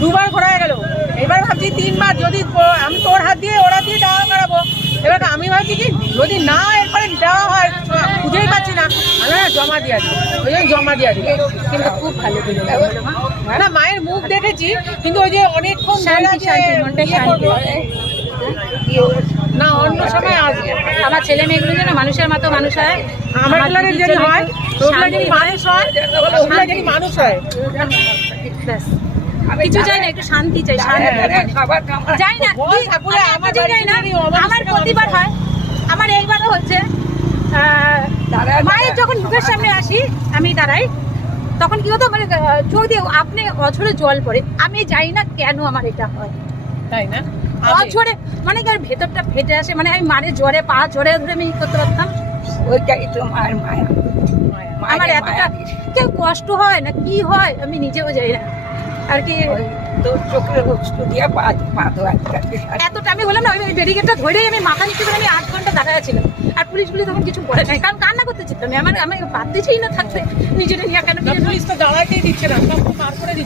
দুবার ঘোরা গেল, এবার ভাবছি তিনবার, যদি আমি তোর হাত দিয়ে ওরা দিয়ে টাকা করাবো, এবার আমি ভাবছি কি যদি না এরপরে দেওয়া হয় খুঁজেই পাচ্ছি না, আমি জমা দিয়ে দিই, ওই জন্য জমা দিয়ে দিই। কিন্তু খুব ভালো দিল না মায়ের মুখ দেখেছি, কিন্তু ওই যে অনেকক্ষণ না অন্য সময় আসবে। আমার ছেলে মেয়েগুলো যেন মানুষের মতো মানুষ হয়, আমার ক্লাবের যদি হয় ওগুলো যদি মানুষ হয়, ওগুলো যদি মানুষ হয়, কিছু চাই না, একটু শান্তি চাই, শান্তি যাই না আমার প্রতিবার হয়, আমার এইবারও হচ্ছে। মায়ের যখন মুখের সামনে আসি আমি দাঁড়াই, তখন কি হতো মানে চোখ দিয়ে আপনি অঝরে জল পড়ে, আমি জানি না কেন আমার এটা হয়, তাই না অঝরে মানে কি ভেতরটা ফেটে আসে, মানে আমি মারে জ্বরে পা জ্বরে ধরে আমি করতে পারতাম, ওইটাই তো মায়ের মায়া। আমার এতটা কেউ কষ্ট হয় না কি হয় আমি নিজেও যাই না আর কি। তোর চোখের বস্তু দিয়ে পা ধোয়া এতটা আমি বললাম না, ওই ব্যারিকেডটা ধরেই আমি মাথা নিচু করে আমি 8 ঘন্টা দাঁড়ায় ছিলাম, আর পুলিশগুলি তখন কিছু বলে নাই, কারণ কান্না করতে চিন্তা নেই আমার, আমি বাধ্য ছিই না থাকতে নিজেটা নিয়ে কেন পুলিশ তো দাঁড়াতেই দিচ্ছে না, মার করে দিচ্ছে।